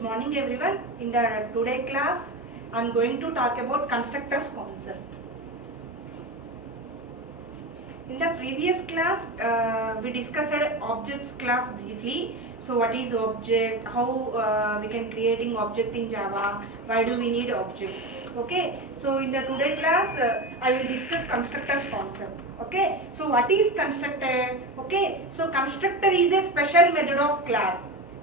Good morning everyone. In the today class, I am going to talk about constructors concept. In the previous class, we discussed objects class briefly. So what is object, how we can creating object in Java, why do we need object. Okay, so in the today class, I will discuss constructors concept. Okay, so what is constructor? Okay, so constructor is a special method of class.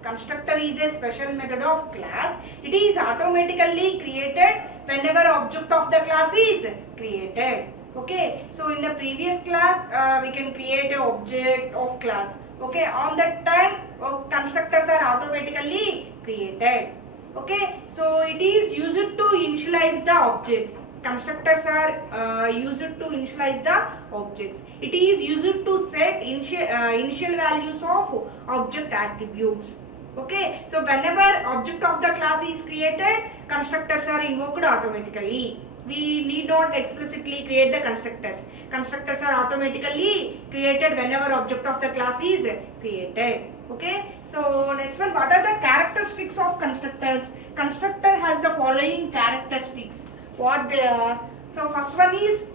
Constructor is a special method of class. It is automatically created whenever object of the class is created. Okay, so in the previous class we can create an object of class. Okay, on that time constructors are automatically created. Okay, so it is used to initialize the objects. Constructors are used to initialize the objects. It is used to set initial values of object attributes. Okay, so whenever object of the class is created, constructors are invoked automatically. We need not explicitly create the constructors. Constructors are automatically created whenever object of the class is created. Okay, so next one, what are the characteristics of constructors? Constructor has the following characteristics. What they are? So first one is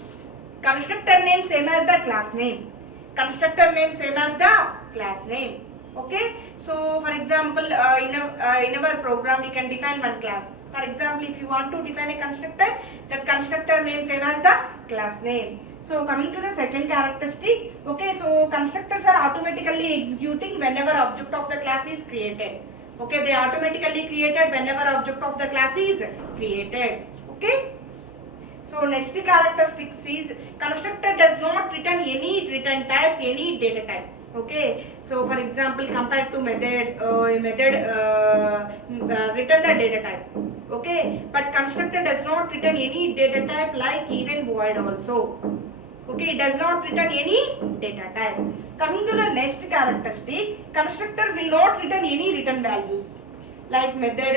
constructor name same as the class name. Constructor name same as the class name. Okay, so for example, in our program we can define one class. For example, if you want to define a constructor, that constructor name same as the class name. So coming to the second characteristic, okay, so constructors are automatically executing whenever object of the class is created. Okay, they automatically created whenever object of the class is created. Okay. So next characteristics is constructor does not return any return type, any data type. Okay, so for example, compared to method, return the data type. Okay, but constructor does not return any data type like even void also. Okay, it does not return any data type. Coming to the next characteristic, constructor will not return any return values. Like method,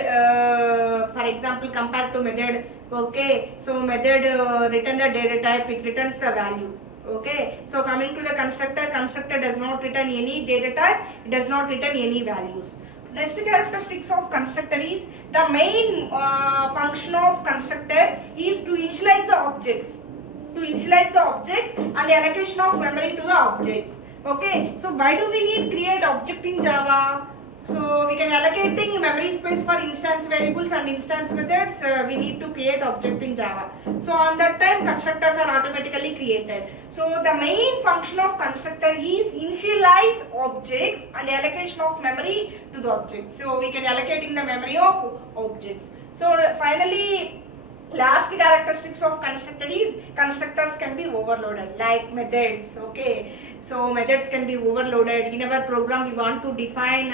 for example, compared to method. Okay, so method return the data type, it returns the value. Okay, so coming to the constructor, constructor does not return any data type, it does not return any values. Next characteristics of constructor is the main function of constructor is to initialize the objects. To initialize the objects and allocation of memory to the objects. Okay, so why do we need create object in Java? So we can allocating memory space for instance variables and instance methods. We need to create object in Java. So on that time constructors are automatically created. So the main function of constructor is initialize objects and allocation of memory to the objects. So we can allocating the memory of objects. So finally, last characteristics of constructor is constructors can be overloaded like methods. Okay, so methods can be overloaded. In our program we want to define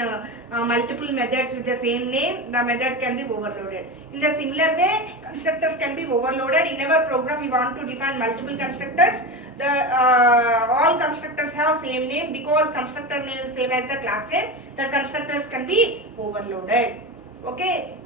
multiple methods with the same name, the method can be overloaded. In the similar way, constructors can be overloaded. In our program we want to define multiple constructors. All constructors have same name because constructor name same as the class name, the constructors can be overloaded. Okay.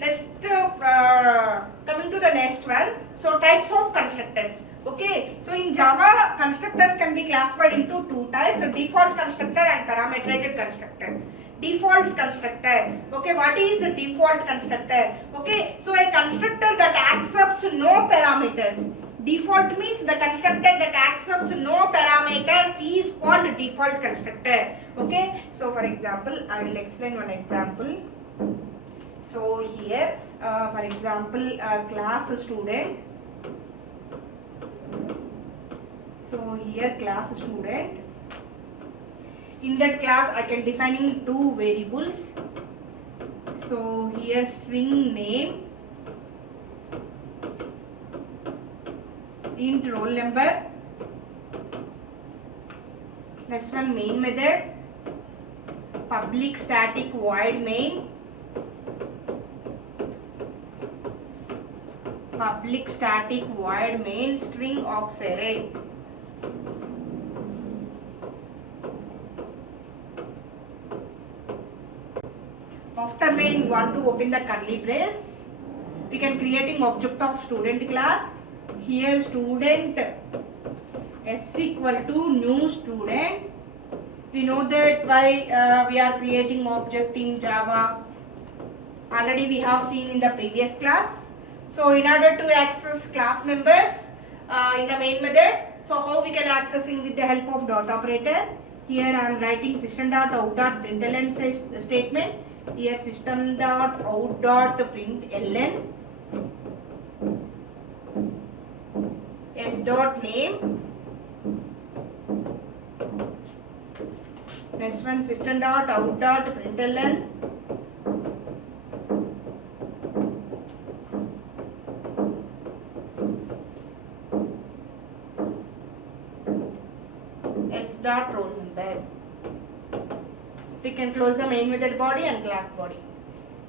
Next, coming to the next one, so types of constructors. Okay, so in Java, constructors can be classified into two types, so default constructor and parameterized constructor. Default constructor. Okay, what is a default constructor? Okay, so a constructor that accepts no parameters. Default means the constructor that accepts no parameters is called default constructor. Okay, so for example, I will explain one example. So here, for example, class student. So here class student. In that class, I can defining two variables. So here string name, int roll number. Next one main method, public static void main. Public static void main string aux array. After main, we want to open the curly brace. We can creating object of student class. Here student s equal to new student We know that why we are creating object in Java. Already we have seen in the previous class. So in order to access class members in the main method, so how we can accessing with the help of dot operator. Here I am writing system.out.println statement. Here system.out.println s.name. Next one system.out.println s.roll number. We can close the main method body and class body.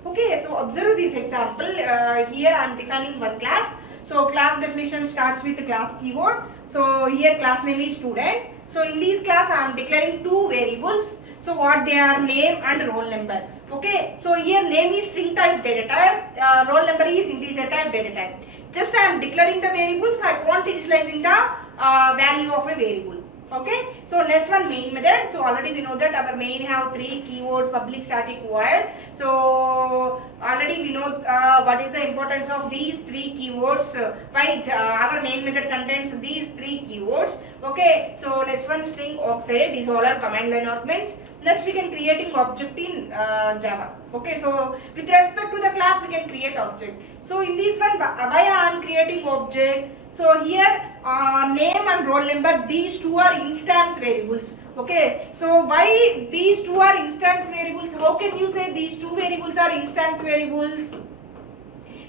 Okay, so observe this example. Here I am defining one class. So class definition starts with the class keyword. So here class name is student. So in this class I am declaring two variables. So what they are, name and roll number. Okay, so here name is string type data type, roll number is integer type data type. Just I am declaring the variables. I want initializing the value of a variable. Okay, so next one main method. So already we know that our main have three keywords, public, static, void. So already we know what is the importance of these three keywords. Why our main method contains these three keywords. Okay, so next one string auxiliary. These all are command line arguments. Next we can creating object in Java. Okay, so with respect to the class we can create object. So in this one why I am creating object. So here name and roll number, these two are instance variables. Okay, so why these two are instance variables? How can you say these two variables are instance variables?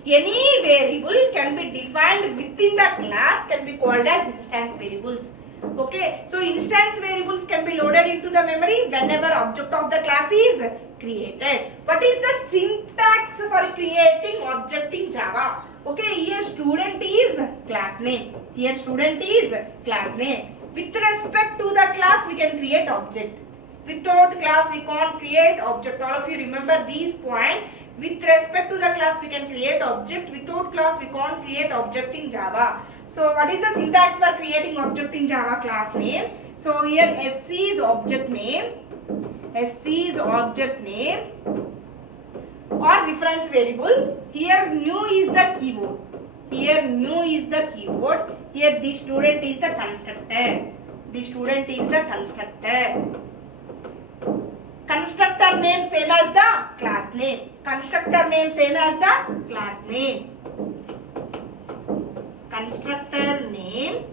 Any variable can be defined within the class can be called as instance variables. Okay, so instance variables can be loaded into the memory whenever object of the class is created. What is the syntax for creating object in Java? Okay, here student is class name. Here student is class name. With respect to the class, we can create object. Without class, we can't create object. All of you remember these points. With respect to the class, we can create object. Without class, we can't create object in Java. So, what is the syntax for creating object in Java? Class name. So, here SC is object name. SC is object name or reference variable. Here new is the keyword. Here new is the keyword. Here the student is the constructor. The student is the constructor. Constructor name same as the class name. Constructor name same as the class name. Constructor name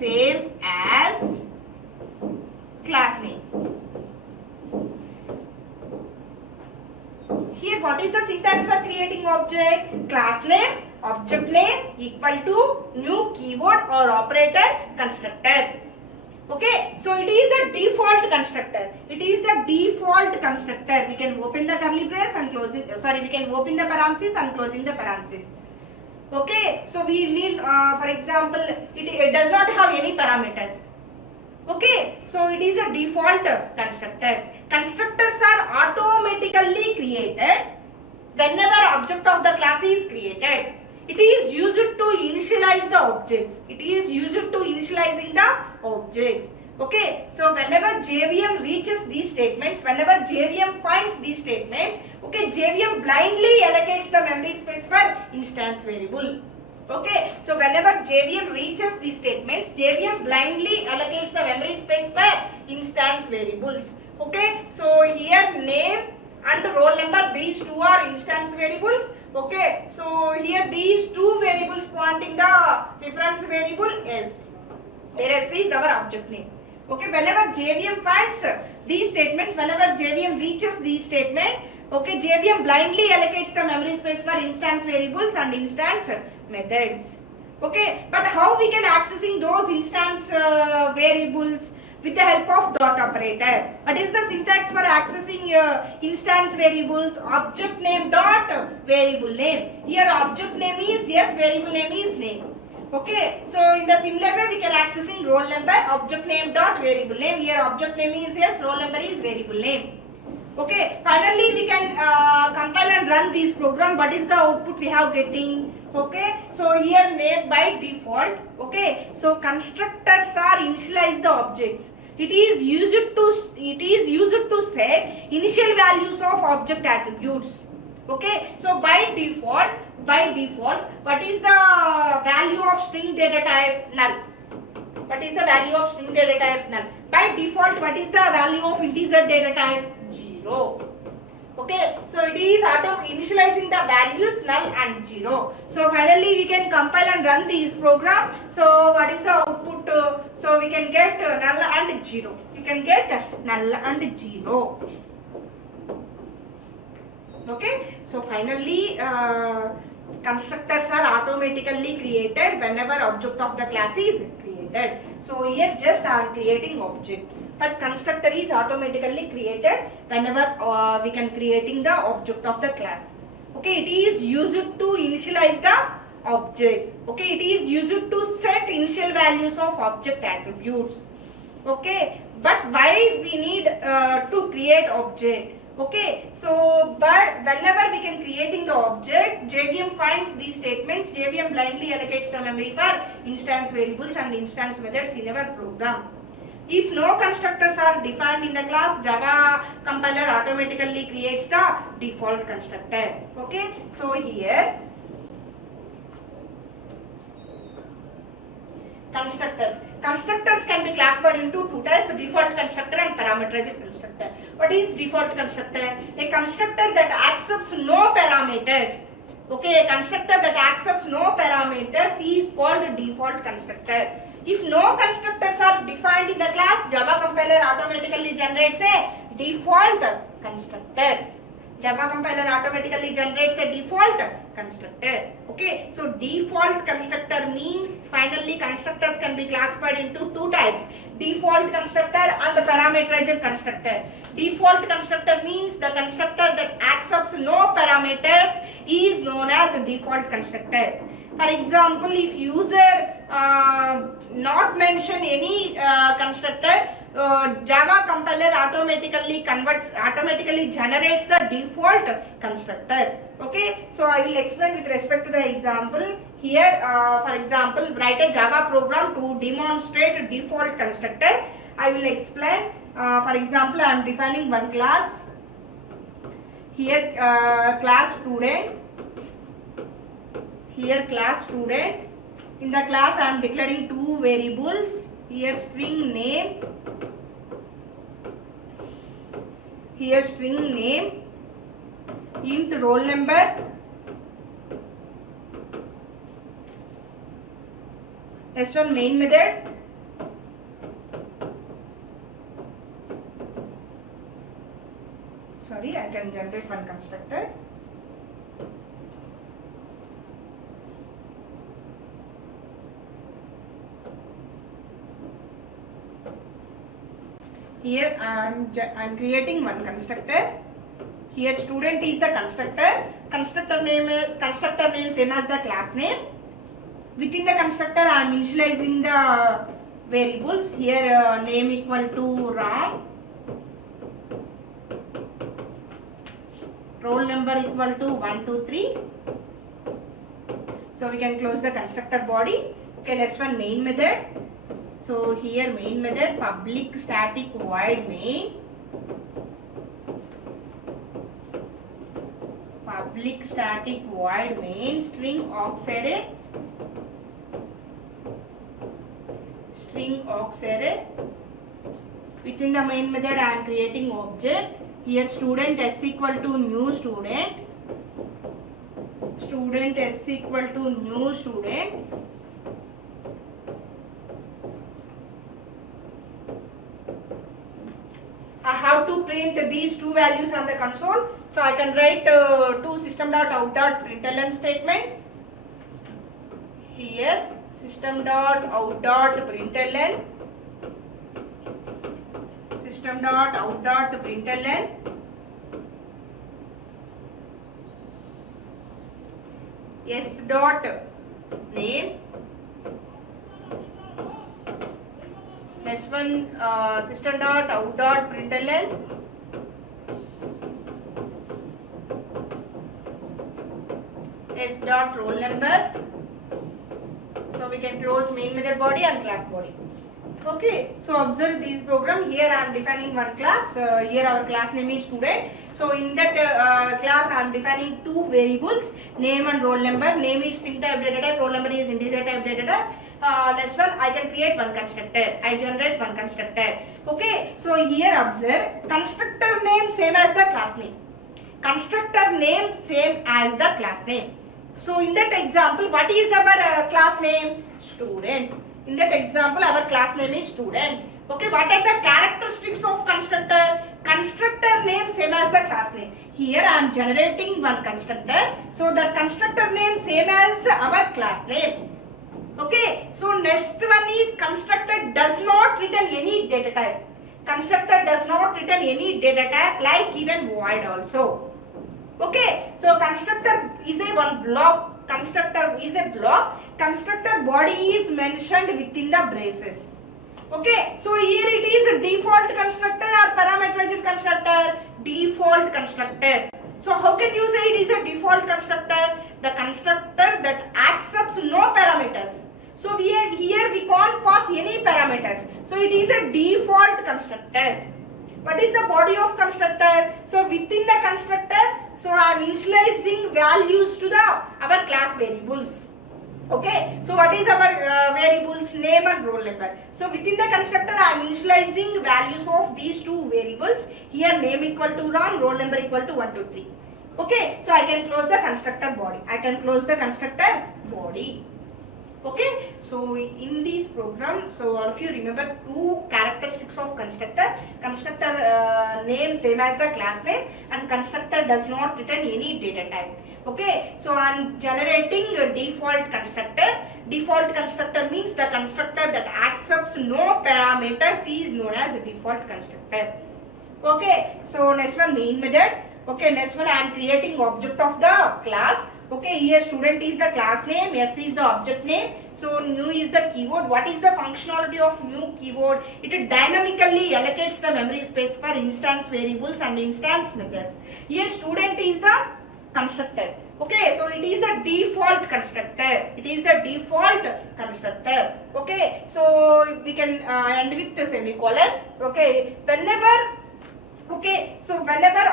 same as class name. Here what is the syntax for creating object? Class name, object name equal to new keyword or operator constructor. Okay, so it is a default constructor. It is the default constructor. We can open the curly brace and close it. We can open the parenthesis and closing the parenthesis. Okay, so we need, for example, it does not have any parameters. Okay, so it is a default constructors. Constructors are automatically created whenever object of the class is created. It is used to initialize the objects. It is used to initializing the objects. Okay, so whenever JVM reaches these statements, whenever JVM finds these statements, okay, JVM blindly allocates the memory space for instance variable. Okay, so whenever JVM reaches these statements, JVM blindly allocates the memory space for instance variables. Okay, so here name and roll number, these two are instance variables. Okay, so here these two variables pointing the reference variable S. Here S is our object name. Okay, whenever JVM finds these statements, whenever JVM reaches these statements, okay, JVM blindly allocates the memory space for instance variables and instance methods. Okay, but how we can accessing those instance variables? With the help of dot operator. What is the syntax for accessing instance variables? Object name dot variable name. Here object name is yes, variable name is name. Okay, so in the similar way we can accessing roll number, object name dot variable name. Here object name is yes, roll number is variable name. Okay, finally we can compile and run this program. What is the output we have getting? Okay, so So here name by default. Okay. So constructors are initialize the objects. It is used to set initial values of object attributes. Okay. So by default, what is the value of string data type? Null. What is the value of string data type? Null. By default, what is the value of integer data type? 0. Okay, so it is initializing the values null and 0. So finally we can compile and run this program. So what is the output? So we can get null and 0. We can get null and 0. Okay, so finally constructors are automatically created whenever object of the class is created. So here just I am creating object. But constructor is automatically created whenever we can creating the object of the class. Okay, it is used to initialize the objects. Okay, it is used to set initial values of object attributes. Okay, but why we need to create object? Okay, so but whenever we can creating the object, JVM finds these statements. JVM blindly allocates the memory for instance variables and instance methods in our program. If no constructors are defined in the class, Java compiler automatically creates the default constructor. Okay, so here constructors can be classified into two types: default constructor and parameterized constructor. What is default constructor? A constructor that accepts no parameters. Okay, a constructor that accepts no parameters is called default constructor. If no constructors are defined in the class, Java compiler automatically generates a default constructor. Java compiler automatically generates a default constructor. Okay, so default constructor means finally constructors can be classified into two types: default constructor and parameterized constructor. Default constructor means the constructor that accepts no parameters is known as a default constructor. For example, if user not mention any constructor, Java compiler automatically generates the default constructor. Okay, so I will explain with respect to the example. Here, for example, write a Java program to demonstrate default constructor. I will explain. For example, I am defining one class. Here, class student. Here class student. In the class I am declaring two variables. Here string name. Here string name. Int roll number. S1 main method. Sorry, I can generate one constructor. Here I am creating one constructor. Here student is the constructor. Constructor name same as the class name. Within the constructor I am initializing the variables. Here name equal to Ram. Roll number equal to 1, 2, 3. So we can close the constructor body. Okay, let's run main method. So here main method public static void main. Public static void main string aux array. String aux array. Within the main method I am creating object. Here student s equal to new student. Student s equal to new student. I have to print these two values on the console. So I can write two system.out.println statements. Here system.out.println. System.out.println. S dot name. S1 system.out.println. S dot roll number. can close main method body and class body. Okay, so observe this program. Here I am defining one class. Here our class name is student. So in that class I am defining two variables, name and roll number. Name is string type data type, roll number is integer type data type. Next one, I can create one constructor. I generate one constructor. Okay, so here observe, constructor name same as the class name. Constructor name same as the class name. So in that example, what is our class name? Student. In that example, our class name is student. Okay, what are the characteristics of constructor? Constructor name same as the class name. Here I am generating one constructor. So the constructor name same as our class name. Okay, so next one is constructor does not return any data type. Constructor does not return any data type like even void also. Okay, so constructor is a one block. Constructor is a block. Constructor body is mentioned within the braces. Okay, so here it is a default constructor or parameterized constructor. Default constructor. So how can you say it is a default constructor? The constructor that accepts no parameters. So here we can't pass any parameters. So it is a default constructor. What is the body of constructor? So within the constructor, so I am initializing values to our class variables. Okay, so what is our variables? Name and roll number. So within the constructor I am initializing values of these two variables. Here name equal to Ram, roll number equal to 1, 2, 3. Okay, so I can close the constructor body. I can close the constructor body. Okay, so in this program, so all of you remember two characteristics of constructor. Constructor name same as the class name, and constructor does not return any data type. Okay, so I am generating a default constructor. Default constructor means the constructor that accepts no parameters is known as a default constructor. Okay, so next one, main method. Okay, next one, I am creating object of the class. Okay, here student is the class name, S is the object name. So new is the keyword. What is the functionality of new keyword? It dynamically allocates the memory space for instance variables and instance methods. Here student is the constructor. Okay, so it is a default constructor. It is a default constructor. Okay, so we can end with the semicolon. Okay, whenever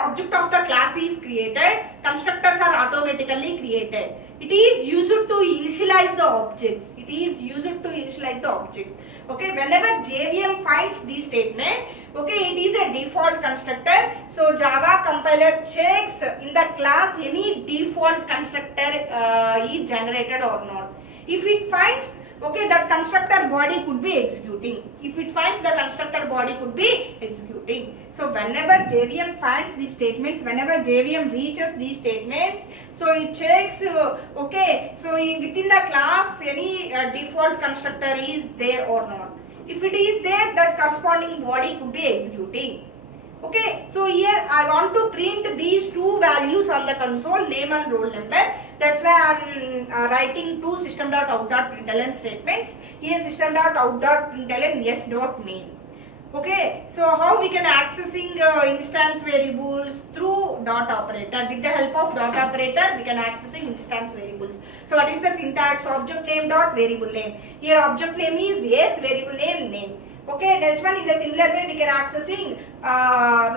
object of the class is created, constructors are automatically created. It is used to initialize the objects. It is used to initialize the objects. Okay, whenever JVM finds this statement, okay, it is a default constructor. So Java compiler checks in the class any default constructor is generated or not. If it finds, okay, that constructor body could be executing. If it finds, the constructor body could be executing. So whenever JVM finds these statements, whenever JVM reaches these statements, so it checks, okay, so within the class any default constructor is there or not. If it is there, that corresponding body could be executing. Okay, so here I want to print these two values on the console, name and roll number. That's why I am writing two system.out.println statements. Here system.out.println yes.main. Okay, so how we can accessing instance variables through dot operator. With the help of dot operator, we can accessing instance variables. So what is the syntax? Object name dot variable name. Here object name is yes, variable name name. Okay, next one in the similar way we can accessing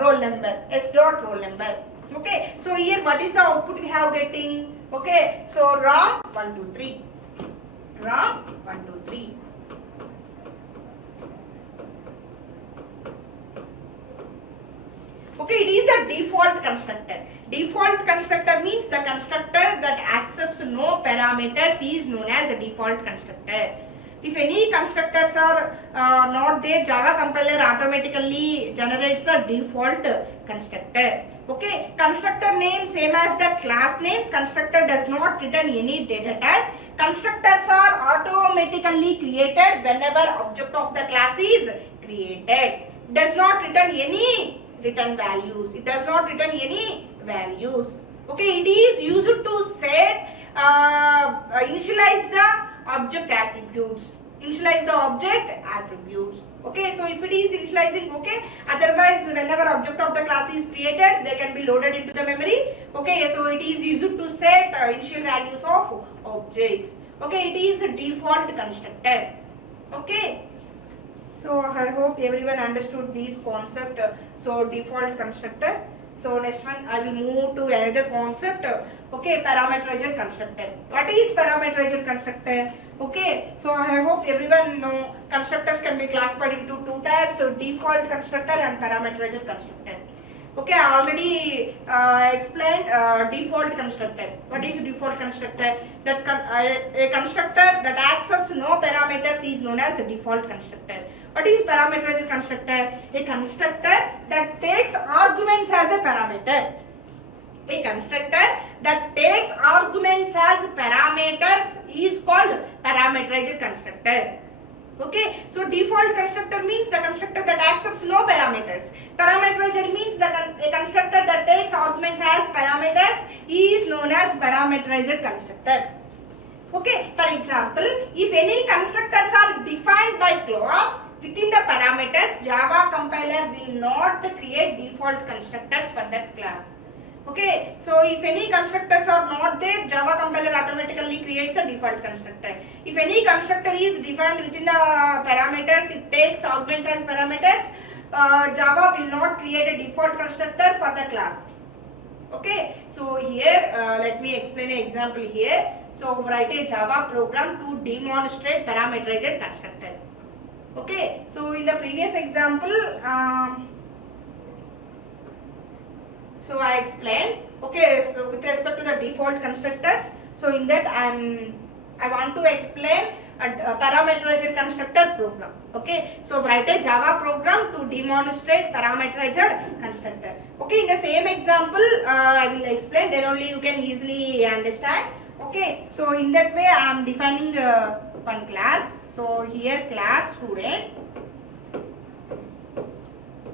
roll number, s dot roll number. Okay, so here what is the output we have getting? Okay, so Ram 1, 2, 3. Ram 1, 2, 3. Okay, it is a default constructor. Default constructor means the constructor that accepts no parameters is known as a default constructor. If any constructors are not there, Java compiler automatically generates the default constructor. Okay, constructor name same as the class name. Constructor does not return any data type. Constructors are automatically created whenever object of the class is created. Does not return any return values. It does not return any values. Okay, it is used to set initialize the object attributes. Initialize the object attributes. Okay, so if it is initializing, okay, otherwise whenever object of the class is created, they can be loaded into the memory. Okay, so it is used to set initial values of objects. Okay, it is a default constructor. Okay. So I hope everyone understood this concept. So default constructor. So next one I will move to another concept. Okay, parameterized constructor. What is parameterized constructor? Okay, so I hope everyone know constructors can be classified into two types. So default constructor and parameterized constructor. Okay, I already explained default constructor. What is default constructor? That a constructor that accepts no parameters is known as a default constructor. What is parameterized constructor? A constructor that takes arguments as a parameter. A constructor that takes arguments as parameters is called parameterized constructor. Okay, so default constructor means the constructor that accepts no parameters. Parameterized means a constructor that takes arguments as parameters is known as parameterized constructor. Okay, for example, if any constructors are defined by clause within the parameters, Java compiler will not create default constructors for that class. Okay, so if any constructors are not there, Java compiler automatically creates a default constructor. If any constructor is defined within the parameters, it takes arguments as parameters, Java will not create a default constructor for the class. Okay, so here let me explain an example here. So write a Java program to demonstrate parameterized constructor. Okay, so in the previous example, so I explained. Okay, so with respect to the default constructors, so in that I want to explain a parameterized constructor program. Okay, so write a Java program to demonstrate parameterized constructor. Okay, in the same example I will explain, then only you can easily understand. Okay, so in that way I am defining one class. So here class student,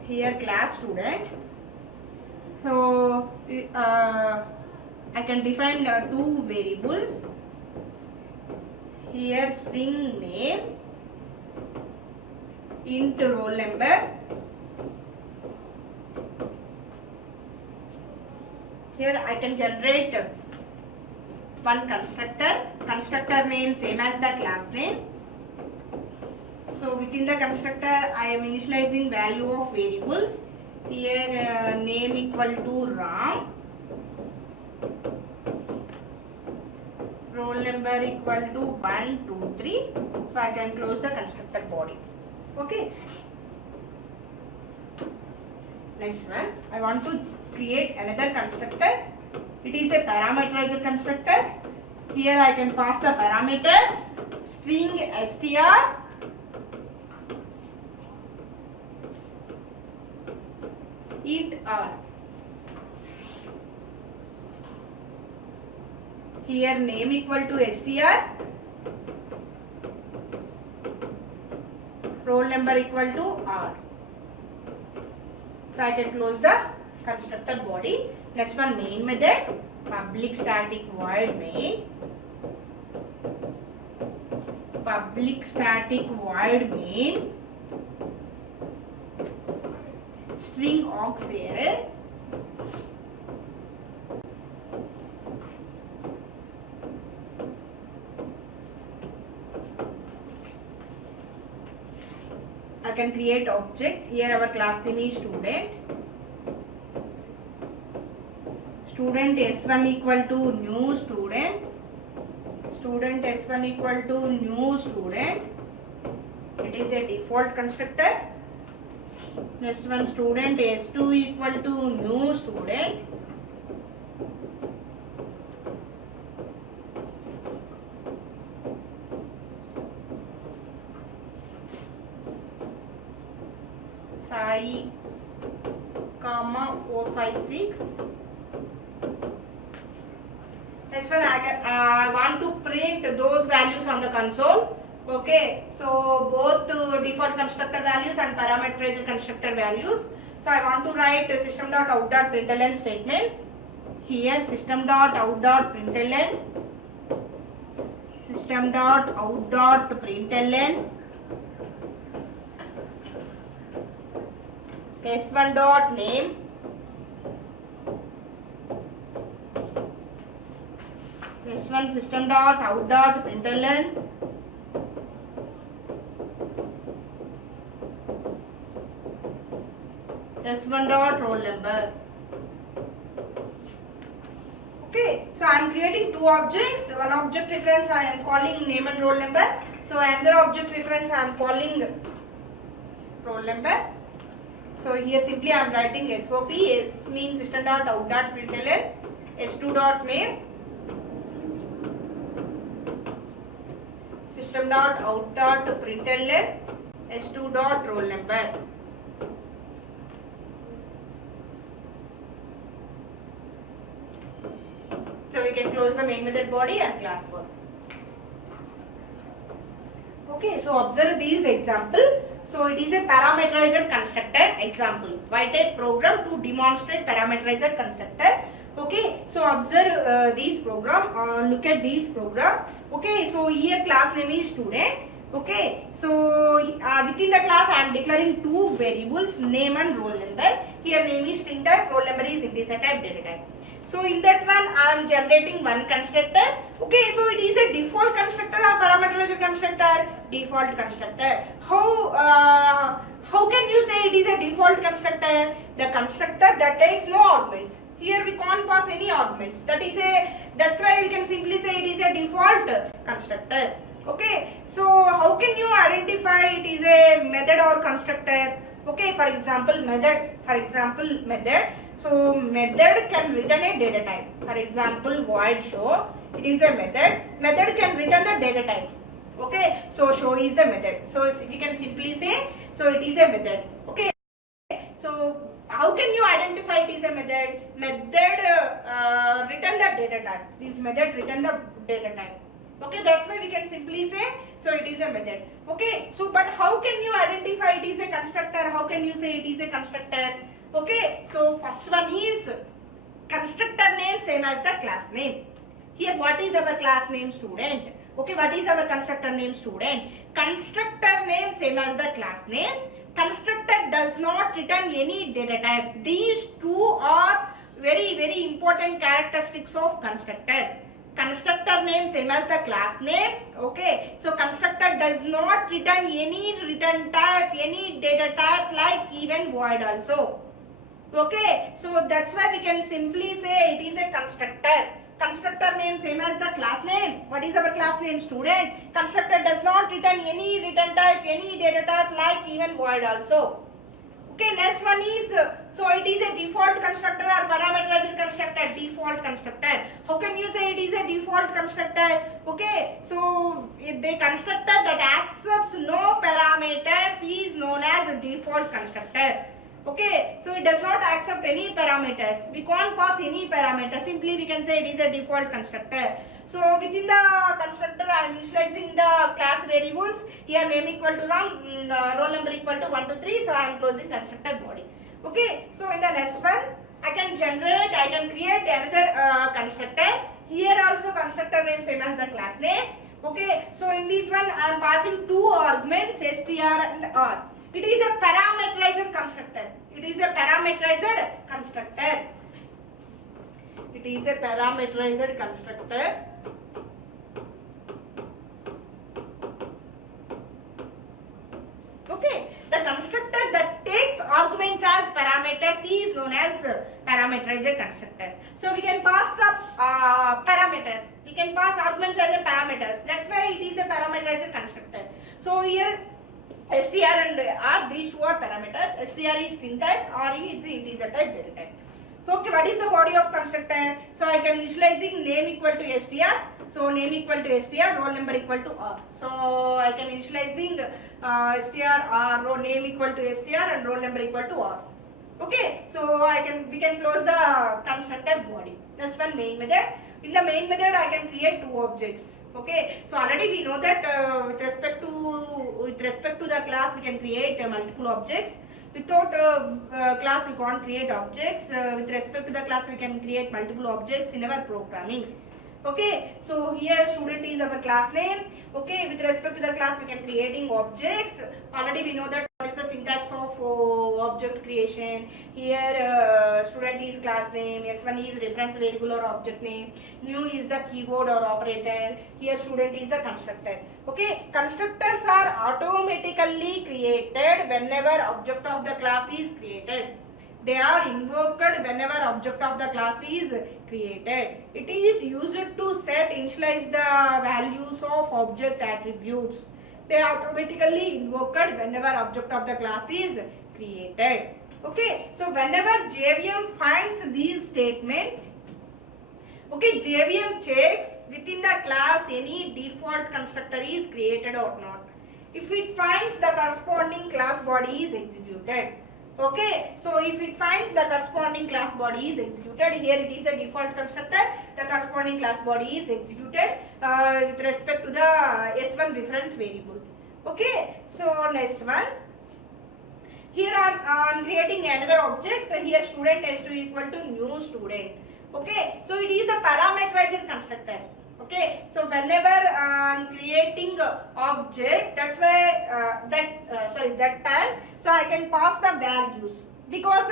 here class student. So I can define two variables. Here string name, int roll number. Here I can generate one constructor. Constructor name same as the class name. So within the constructor I am initializing value of variables. Here name equal to Ram, roll number equal to 1, 2, 3. So I can close the constructor body. Okay. Next one, I want to create another constructor. It is a parameterized constructor. Here I can pass the parameters string str, int r. Here name equal to str, roll number equal to r. So I can close the constructor body. Next one, main method, public static void main, public static void main, string auxiliary, I can create object. Here our class name is student. Student S1 equal to new student. Student S1 equal to new student. It is a default constructor. Next one, student S2 equal to new student. Sai, comma 456. Next one, I want to print those values on the console. Okay, so both default constructor values and parameterized constructor values. So I want to write system.out.println statements. Here system.out.println, system.out.println, s1.name, Next one, system dot out dot println. S1 dot roll number. Okay, so I am creating two objects. One object reference I am calling name and roll number. So another object reference I am calling roll number. So here simply I am writing SOP. S means system dot out dot println. S2 dot name. System dot out dot println. S2 dot roll number. So we can close the main method body and class body. Okay, so observe these example. So it is a parameterized constructor example. Y-type program to demonstrate parameterized constructor. Okay, so observe these program. Look at these program. Okay, so here class name is student. Okay, so within the class I am declaring two variables, name and roll number. Here name is string type, roll number is integer type, data type. So in that one I am generating one constructor. Okay, so it is a default constructor or parameterized constructor? Default constructor. How can you say it is a default constructor? The constructor that takes no arguments. Here we can't pass any arguments. That's why we can simply say it is a default constructor. Okay, so how can you identify it is a method or constructor? Okay, for example method. So method can return a data type. For example, void show. It is a method. Method can return the data type. Okay, so show is a method. So we can simply say, so it is a method. Okay, so how can you identify it is a method? Method return the data type. This method return the data type. Okay, that's why we can simply say, so it is a method. Okay, so but how can you identify it is a constructor? How can you say it is a constructor? Okay, so first one is constructor name same as the class name. Here what is our class name? Student. Okay, what is our constructor name? Student. Constructor name same as the class name. Constructor does not return any data type. These two are very important characteristics of constructor. Constructor name same as the class name. Okay, so constructor does not return any return type, any data type like even void also. Okay, so that's why we can simply say it is a constructor. Constructor name same as the class name. What is our class name? Student. Constructor does not return any return type, any data type like even void also. Okay, next one is, so it is a default constructor or parameterized constructor. Default constructor. How can you say it is a default constructor? Okay, so the constructor that accepts no parameters is known as a default constructor. Okay, so it does not accept any parameters. We can't pass any parameters. Simply we can say it is a default constructor. So within the constructor I am initializing the class variables. Here name equal to roll number equal to 1 to 3. So I am closing constructor body. Okay, so in the next one I can create another constructor. Here also constructor name same as the class name. Okay, so in this one I am passing two arguments str and r. It is a parameterized constructor. It is a parameterized constructor. It is a parameterized constructor. Okay, the constructor that takes arguments as parameters is known as parameterized constructors. So we can pass the parameters. We can pass arguments as a parameters. That's why it is a parameterized constructor. So here str and r, these two are parameters. Str is string type, r is integer type, data type. Okay, what is the body of constructor? So I can initializing name equal to str. So name equal to str, roll number equal to r. So I can initializing str, r, row name equal to str and roll number equal to r. Okay, so we can close the constructor body. That's one main method. In the main method I can create two objects. Okay, so already we know that with respect to the class we can create multiple objects. Without class we can't create objects. With respect to the class we can create multiple objects in our programming. Okay, so here student is our class name. Okay, with respect to the class we can creating objects. Already we know that what is the syntax of object creation. Here student is class name, s1 is reference variable or object name, new is the keyword or operator, here student is the constructor. Okay, constructors are automatically created whenever object of the class is created. They are invoked whenever object of the class is created. It is used to set initialize the values of object attributes. They are automatically invoked whenever object of the class is created. Okay, so whenever JVM finds these statements, okay, JVM checks within the class any default constructor is created or not. If it finds the corresponding class body is executed. Okay, so if it finds the corresponding class body is executed, here it is a default constructor, the corresponding class body is executed with respect to the S1 reference variable. Okay, so next one. Here I am creating another object, here student s2 equal to new student. Okay, so it is a parameterized constructor. Okay, so whenever I am creating object, that's why that time, so I can pass the values because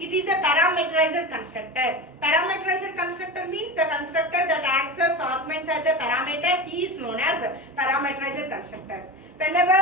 it is a parameterized constructor. Parameterized constructor means the constructor that accepts arguments as a parameters is known as a parameterized constructor. Whenever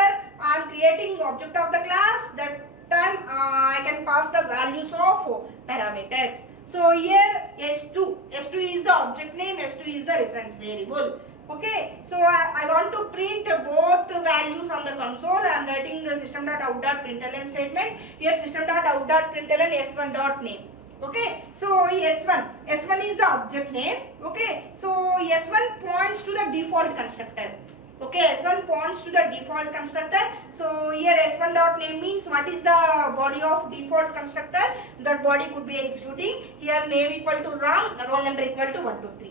I am creating object of the class, that time I can pass the values of parameters. So here S2 is the object name, S2 is the reference variable. Okay, so I want to print both values on the console. I am writing the system.out.println statement. Here system.out.println s1.name. Okay, so S1 is the object name. Okay, so S1 points to the default constructor. Okay, S1 points to the default constructor. So here S1.name means what is the body of default constructor. That body could be executing. Here name equal to Ram, roll number equal to 1, 2, 3.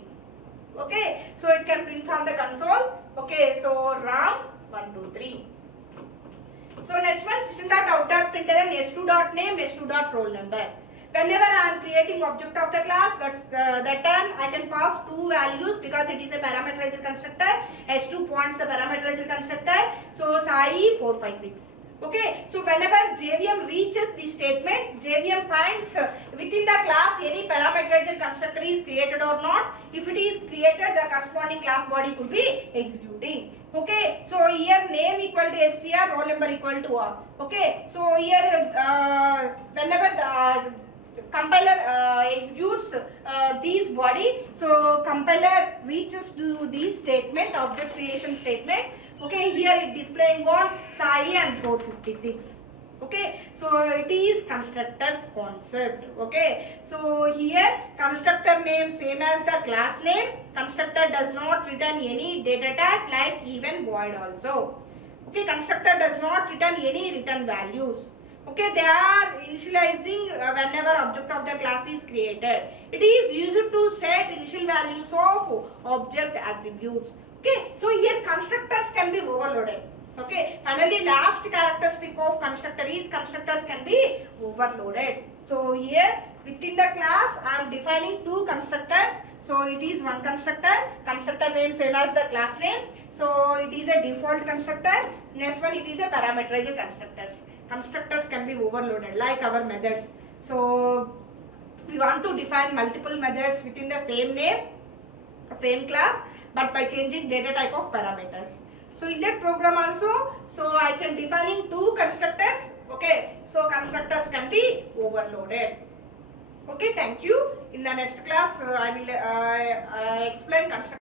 Okay, so it can print on the console. Okay, so Ram 1, 2, 3. So next one, system.out.println s2.name, s2.roll number. Whenever I am creating object of the class, that time I can pass two values because it is a parameterized constructor. S2 points the parameterized constructor. So Sai 4, 5, 6. Okay, so whenever JVM reaches this statement, JVM finds within the class any parameterized constructor is created or not. If it is created, the corresponding class body could be executing. Okay, so here name equal to str, roll number equal to R. Okay, so here whenever the compiler executes this body, so compiler reaches to this statement, object creation statement. Okay, here it displaying on Sai and 456. Okay, so it is constructor's concept. Okay, so here constructor name same as the class name. Constructor does not return any data type like even void also. Okay, constructor does not return any return values. Okay, they are initializing whenever object of the class is created. It is used to set initial values of object attributes. Okay, so here constructors can be overloaded. Okay, finally last characteristic of constructor is constructors can be overloaded. So here within the class I am defining two constructors. So it is one constructor name same as the class name. So it is a default constructor. Next one it is a parameterized constructors. Constructors can be overloaded like our methods. So we want to define multiple methods within the same name, same class, but by changing data type of parameters. So in that program also, so I can defining two constructors. Okay, so constructors can be overloaded. Okay, thank you. In the next class, I will explain constructors.